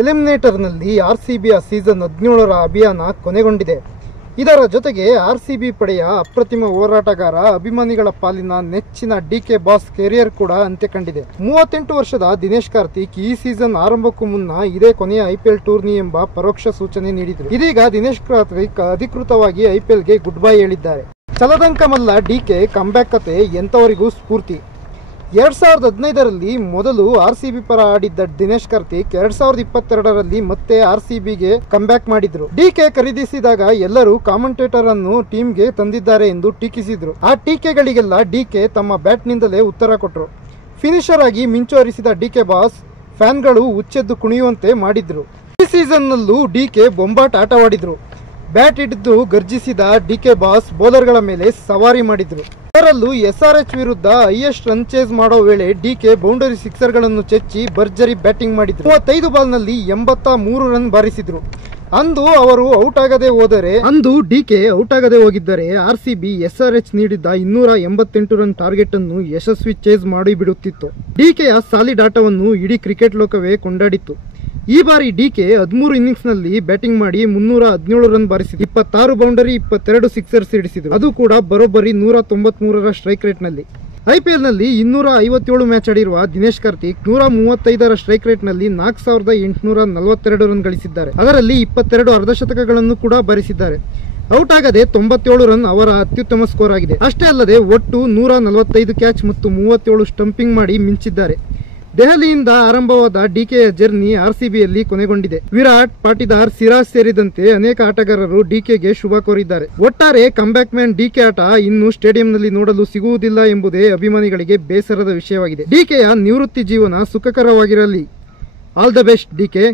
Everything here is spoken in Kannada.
ಎಲಿಮಿನೇಟರ್ನಲ್ಲಿ ಆರ್ಸಿಬಿಯ ಸೀಸನ್ 17ರ ಅಭಿಯಾನ ಕೊನೆಗೊಂಡಿದೆ. ಇದರ ಜೊತೆಗೆ ಆರ್ಸಿಬಿ ಪಡೆಯ ಅಪ್ರತಿಮ ಹೋರಾಟಗಾರ, ಅಭಿಮಾನಿಗಳ ಪಾಲಿನ ನೆಚ್ಚಿನ ಡಿಕೆ ಬಾಸ್ ಕೆರಿಯರ್ ಕೂಡ ಅಂತ್ಯ ಕಂಡಿದೆ. 38 ವರ್ಷದ ದಿನೇಶ್ ಕಾರ್ತಿಕ್ ಈ ಸೀಸನ್ ಆರಂಭಕ್ಕೂ ಮುನ್ನ ಇದೇ ಕೊನೆಯ ಐಪಿಎಲ್ ಟೂರ್ನಿ ಎಂಬ ಪರೋಕ್ಷ ಸೂಚನೆ ನೀಡಿದರು. ಇದೀಗ ದಿನೇಶ್ ಕಾರ್ತಿಕ್ ಅಧಿಕೃತವಾಗಿ ಐಪಿಎಲ್ಗೆ ಗುಡ್ ಬೈ ಹೇಳಿದ್ದಾರೆ. ಚಲದಂಕ ಮಲ್ಲ ಡಿಕೆ ಕಂಬ್ಯಾಕ್ ಕತೆ ಎಂತವರಿಗೂ ಸ್ಫೂರ್ತಿ. 2015ರಲ್ಲಿ ಮೊದಲು ಆರ್ಸಿಬಿ ಪರ ಆಡಿದ್ದ ದಿನೇಶ್ ಕಾರ್ತಿಕ್ 2022ರಲ್ಲಿ ಮತ್ತೆ ಆರ್ಸಿಬಿಗೆ ಕಂಬ್ಯಾಕ್ ಮಾಡಿದ್ರು. ಡಿಕೆ ಖರೀದಿಸಿದಾಗ ಎಲ್ಲರೂ ಕಾಮೆಂಟೇಟರ್ ಅನ್ನು ಟೀಮ್ಗೆ ತಂದಿದ್ದಾರೆ ಎಂದು ಟೀಕಿಸಿದ್ರು. ಆ ಟೀಕೆಗಳಿಗೆಲ್ಲ ಡಿಕೆ ತಮ್ಮ ಬ್ಯಾಟ್ ನಿಂದಲೇ ಉತ್ತರ ಕೊಟ್ಟರು. ಫಿನಿಶರ್ ಆಗಿ ಮಿಂಚು ಹರಿಸಿದ ಡಿಕೆ ಬಾಸ್ ಫ್ಯಾನ್ಗಳು ಹುಚ್ಚೆದ್ದು ಕುಣಿಯುವಂತೆ ಮಾಡಿದ್ರು. ಈ ಸೀಸನ್ನಲ್ಲೂ ಡಿಕೆ ಬೊಂಬಾಟ್ ಆಟವಾಡಿದ್ರು. ಬ್ಯಾಟ್ ಹಿಡಿದು ಗರ್ಜಿಸಿದ ಡಿಕೆ ಬಾಸ್ ಬೌಲರ್ಗಳ ಮೇಲೆ ಸವಾರಿ ಮಾಡಿದ್ರು. ಅದರಲ್ಲೂ SRH ವಿರುದ್ಧ ಹೈಯೆಸ್ಟ್ ರನ್ ಚೇಸ್ ಮಾಡೋ ವೇಳೆ ಡಿಕೆ ಬೌಂಡರಿ ಸಿಕ್ಸರ್ಗಳನ್ನು ಚೆಚ್ಚಿ ಭರ್ಜರಿ ಬ್ಯಾಟಿಂಗ್ ಮಾಡಿದ್ರು. 35 ಬಾಲ್ನಲ್ಲಿ 83 ರನ್ ಬಾರಿಸಿದ್ರು. ಅಂದು ಡಿಕೆ ಔಟ್ ಆಗದೆ ಹೋಗಿದ್ದರೆ ಆರ್ಸಿಬಿ SRH ನೀಡಿದ್ದ 288 ರನ್ ಟಾರ್ಗೆಟ್ ಅನ್ನು ಯಶಸ್ವಿ ಚೇಸ್ ಮಾಡಿ ಬಿಡುತ್ತಿತ್ತು. ಡಿಕೆಯ ಸಾಲಿಡ್ ಆಟವನ್ನು ಇಡೀ ಕ್ರಿಕೆಟ್ ಲೋಕವೇ ಕೊಂಡಾಡಿತ್ತು. ಈ ಬಾರಿ ಡಿಕೆ 13 ಇನ್ನಿಂಗ್ಸ್ ನಲ್ಲಿ ಬ್ಯಾಟಿಂಗ್ ಮಾಡಿ 317 ರನ್ ಬಾರಿಸಿದ್ರು. 26 ಬೌಂಡರಿ, 22 ಸಿಕ್ಸರ್ಸ್ ಹಿಡಿಸಿದ್ರು. ಅದು ಕೂಡ ಬರೋಬ್ಬರಿ 193ರ ಸ್ಟ್ರೈಕ್ ರೇಟ್ ನಲ್ಲಿ. ಐಪಿಎಲ್ ನಲ್ಲಿ 257 ಮ್ಯಾಚ್ ಆಡಿರುವ ದಿನೇಶ್ ಕಾರ್ತಿಕ್ 135ರ ಸ್ಟ್ರೈಕ್ ರೇಟ್ ನಲ್ಲಿ 4842 ರನ್ ಗಳಿಸಿದ್ದಾರೆ. ಅದರಲ್ಲಿ 22 ಅರ್ಧಶತಕಗಳನ್ನು ಕೂಡ ಬಾರಿಸಿದ್ದಾರೆ. ಔಟ್ ಆಗದೆ 97 ರನ್ ಅವರ ಅತ್ಯುತ್ತಮ ಸ್ಕೋರ್ ಆಗಿದೆ. ಅಷ್ಟೇ ಅಲ್ಲದೆ ಒಟ್ಟು 145 ಕ್ಯಾಚ್ ಮತ್ತು 37 ಸ್ಟಂಪಿಂಗ್ ಮಾಡಿ ಮಿಂಚಿದ್ದಾರೆ. ದೆಹಲಿಯಿಂದ ಆರಂಭವಾದ ಡಿಕೆಯ ಜರ್ನಿ ಆರ್ಸಿಬಿಯಲ್ಲಿ ಕೊನೆಗೊಂಡಿದೆ. ವಿರಾಟ್, ಪಾಟಿದಾರ್, ಸಿರಾಜ್ ಸೇರಿದಂತೆ ಅನೇಕ ಆಟಗಾರರು ಡಿಕೆಗೆ ಶುಭ ಕೋರಿದ್ದಾರೆ. ಒಟ್ಟಾರೆ ಕಂಬ್ಯಾಕ್ ಮ್ಯಾನ್ ಡಿಕೆ ಆಟ ಇನ್ನು ಸ್ಟೇಡಿಯಂನಲ್ಲಿ ನೋಡಲು ಸಿಗುವುದಿಲ್ಲ ಎಂಬುದೇ ಅಭಿಮಾನಿಗಳಿಗೆ ಬೇಸರದ ವಿಷಯವಾಗಿದೆ. ಡಿಕೆಯ ನಿವೃತ್ತಿ ಜೀವನ ಸುಖಕರವಾಗಿರಲಿ. All the best DK.